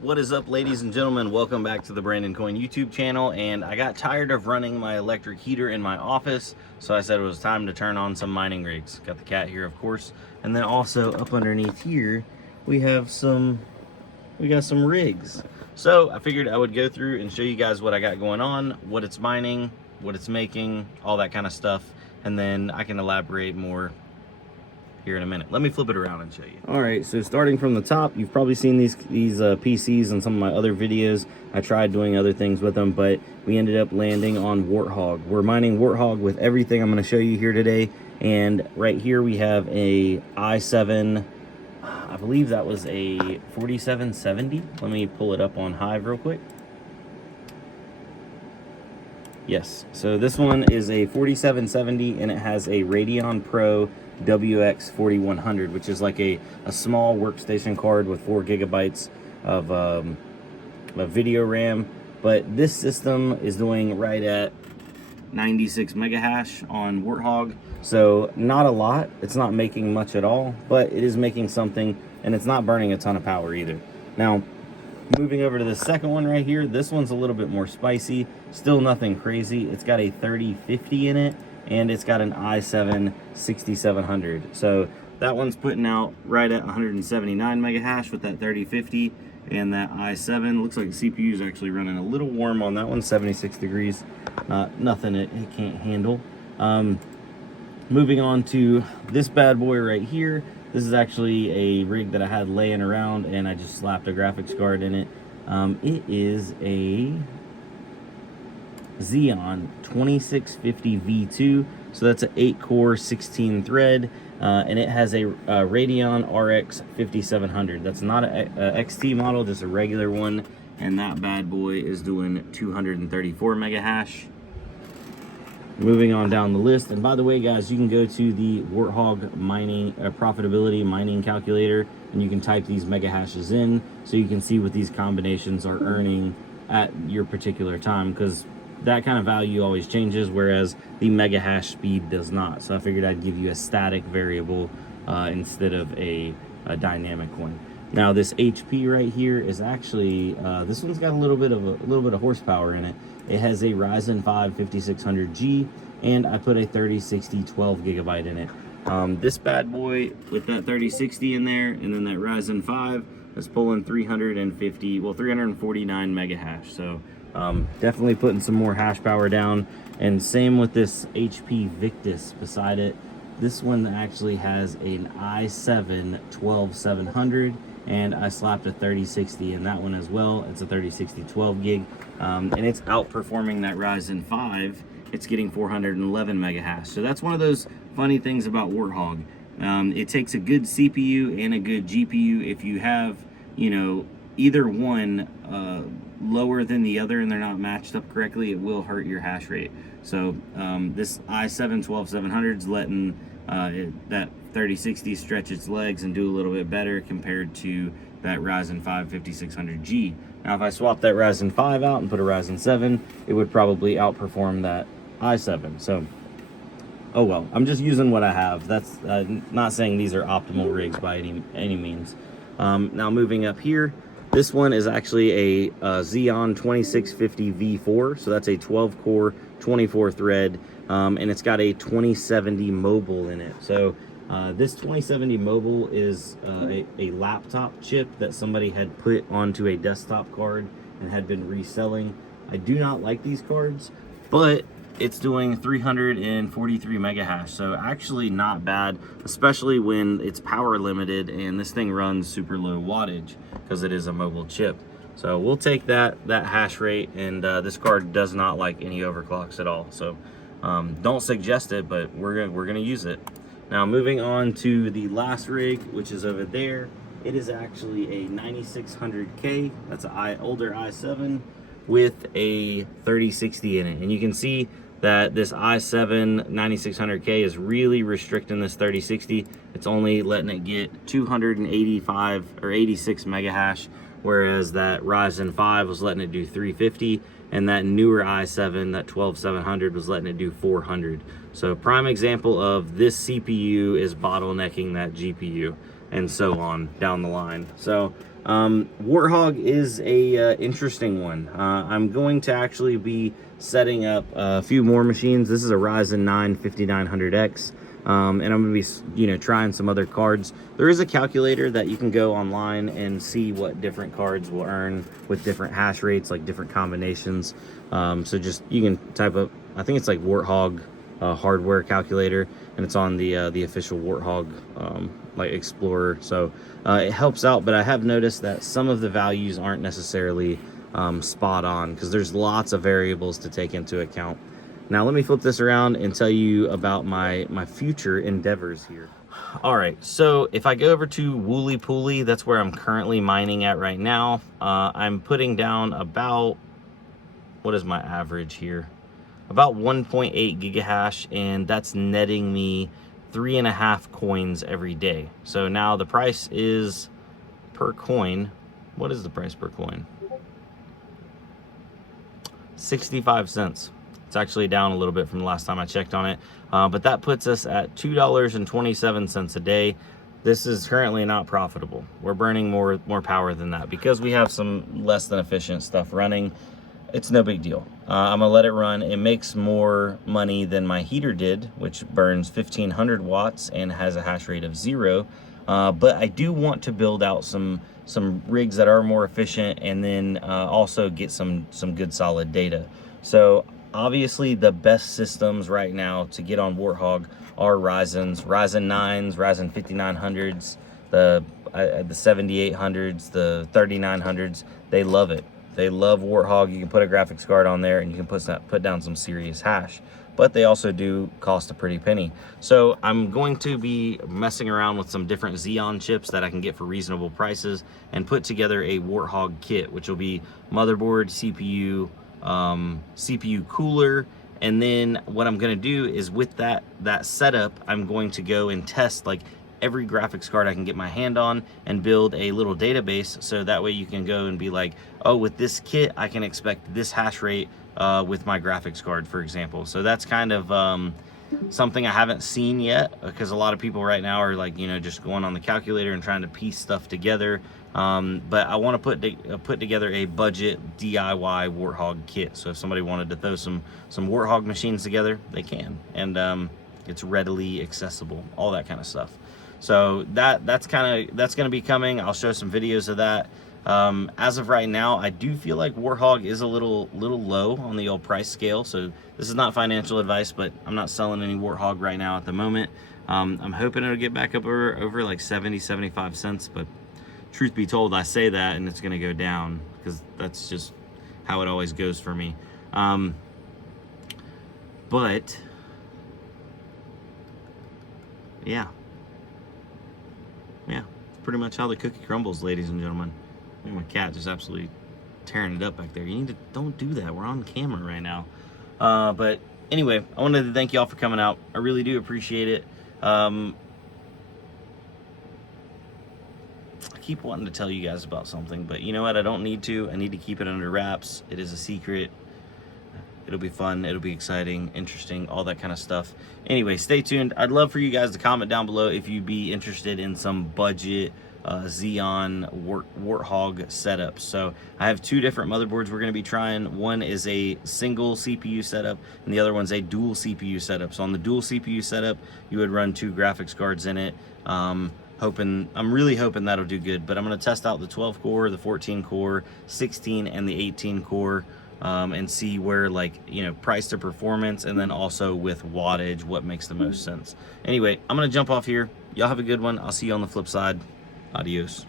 What is up, ladies and gentlemen? Welcome back to the Brandon Coin YouTube channel. And I got tired of running my electric heater in my office, so I said it was time to turn on some mining rigs. Got the cat here, of course, and then also up underneath here we got some rigs. So I figured I would go through and show you guys what I got going on, what it's mining, what it's making, all that kind of stuff, and then I can elaborate more here in a minute. Let me flip it around and show you. All right, so starting from the top, you've probably seen these PCs in some of my other videos. I tried doing other things with them, but we ended up landing on Warthog. We're mining Warthog with everything I'm going to show you here today. And right here we have a i7, I believe that was a 4770. Let me pull it up on Hive real quick. Yes, so this one is a 4770 and it has a Radeon Pro WX 4100, which is like a small workstation card with 4 gigabytes of a video RAM. But this system is doing right at 96 megahash on Warthog, so not a lot. It's not making much at all, but it is making something, and it's not burning a ton of power either. Now, moving over to the second one right here, this one's a little bit more spicy. Still nothing crazy. It's got a 3050 in it, and it's got an i7 6700. So that one's putting out right at 179 megahash with that 3050 and that i7. Looks like the CPU is actually running a little warm on that one, 76 degrees. Nothing it can't handle. Moving on to this bad boy right here. This is actually a rig that I had laying around, and I just slapped a graphics card in it. It is a Xeon 2650 V2, so that's an 8-core 16 thread, and it has a Radeon RX 5700. That's not a XT model, just a regular one, and that bad boy is doing 234 megahash. Moving on down the list, and by the way, guys, you can go to the Warthog Mining profitability mining calculator, and you can type these megahashes in, so you can see what these combinations are earning at your particular time, because that kind of value always changes, whereas the mega hash speed does not. So I figured I'd give you a static variable instead of a dynamic one. Now this HP right here is actually this one's got a little bit of horsepower in it. It has a Ryzen 5 5600G, and I put a 3060 12 gigabyte in it. This bad boy with that 3060 in there, and then that Ryzen 5 is pulling 349 mega hash. So definitely putting some more hash power down. And same with this HP Victus beside it. This one actually has an i7 12700, and I slapped a 3060 in that one as well. It's a 3060 12 gig, and it's outperforming that Ryzen 5. It's getting 411 mega hash. So that's one of those funny things about Warthog. It takes a good CPU and a good GPU. If you have, you know, either one lower than the other and they're not matched up correctly, it will hurt your hash rate. So this i7 12700 is letting that 3060 stretch its legs and do a little bit better compared to that Ryzen 5 5600G. Now if I swap that Ryzen 5 out and put a Ryzen 7, it would probably outperform that i7. So oh well, I'm just using what I have. That's not saying these are optimal rigs by any means. Now moving up here, this one is actually a Xeon 2650 V4, so that's a 12-core, 24-thread, and it's got a 2070 mobile in it. So this 2070 mobile is a laptop chip that somebody had put onto a desktop card and had been reselling. I do not like these cards, but it's doing 343 megahash, so actually not bad, especially when it's power limited and this thing runs super low wattage because it is a mobile chip. So we'll take that hash rate, and this card does not like any overclocks at all. So don't suggest it, but we're gonna use it. Now moving on to the last rig, which is over there. It is actually a 9600K. That's an older i7 with a 3060 in it, and you can see that this i7 9600K is really restricting this 3060. It's only letting it get 285 or 86 mega hash, whereas that Ryzen 5 was letting it do 350, and that newer i7, that 12700, was letting it do 400. So prime example of this CPU is bottlenecking that GPU, and so on down the line. So Warthog is a interesting one. I'm going to actually be setting up a few more machines. This is a Ryzen 9 5900X. And I'm going to be, trying some other cards. There is a calculator that you can go online and see what different cards will earn with different hash rates, like different combinations. So just, you can type up, I think it's like Warthog hardware calculator, and it's on the official Warthog like Explorer. So it helps out, but I have noticed that some of the values aren't necessarily spot on, because there's lots of variables to take into account. Now let me flip this around and tell you about my future endeavors here. All right, so if I go over to Wooly Pooly, that's where I'm currently mining at right now. I'm putting down about, what is my average here? About 1.8 gigahash, and that's netting me 3.5 coins every day. So now the price is per coin. What is the price per coin? 65 cents. It's actually down a little bit from the last time I checked on it, but that puts us at $2.27 a day. This is currently not profitable. We're burning more power than that because we have some less than efficient stuff running. It's no big deal. I'm gonna let it run. It makes more money than my heater did, which burns 1500 watts and has a hash rate of 0. But I do want to build out some rigs that are more efficient, and then also get some good solid data. So obviously the best systems right now to get on Warthog are Ryzen 9s, Ryzen 5900s, the 7800s, the 3900s. They love it. They love Warthog. You can put a graphics card on there and you can put down some serious hash, but they also do cost a pretty penny. So I'm going to be messing around with some different Xeon chips that I can get for reasonable prices and put together a Warthog kit, which will be motherboard, CPU, CPU cooler. And then what I'm going to do is with that setup, I'm going to go and test like every graphics card I can get my hand on and build a little database, so that way you can go and be like, oh, with this kit I can expect this hash rate with my graphics card, for example. So that's kind of something I haven't seen yet, because a lot of people right now are like, just going on the calculator and trying to piece stuff together. But I want to put together a budget DIY Warthog kit. So if somebody wanted to throw some Warthog machines together, they can, and it's readily accessible, all that kind of stuff. So that's going to be coming. I'll show some videos of that. As of right now, I do feel like Warthog is a little low on the old price scale. So this is not financial advice, but I'm not selling any Warthog right now at the moment. I'm hoping it'll get back up over like 70-75 cents, but truth be told, I say that and it's going to go down, because that's just how it always goes for me. But yeah, pretty much how the cookie crumbles, ladies and gentlemen. My cat just absolutely tearing it up back there. Don't do that. We're on camera right now. But anyway, I wanted to thank y'all for coming out. I really do appreciate it. I keep wanting to tell you guys about something, but you know what? I don't need to. I need to keep it under wraps. It is a secret. It'll be fun. It'll be exciting, interesting, all that kind of stuff. Anyway, stay tuned. I'd love for you guys to comment down below if you'd be interested in some budget Xeon Warthog setups. So I have two different motherboards we're going to be trying. One is a single CPU setup, and the other one's a dual CPU setup. So on the dual CPU setup, you would run 2 graphics cards in it. I'm really hoping that'll do good, but I'm going to test out the 12 core, the 14 core, 16, and the 18 core. And see where, price to performance, and then also with wattage, what makes the most sense. Anyway, I'm gonna jump off here. Y'all have a good one. I'll see you on the flip side. Adios.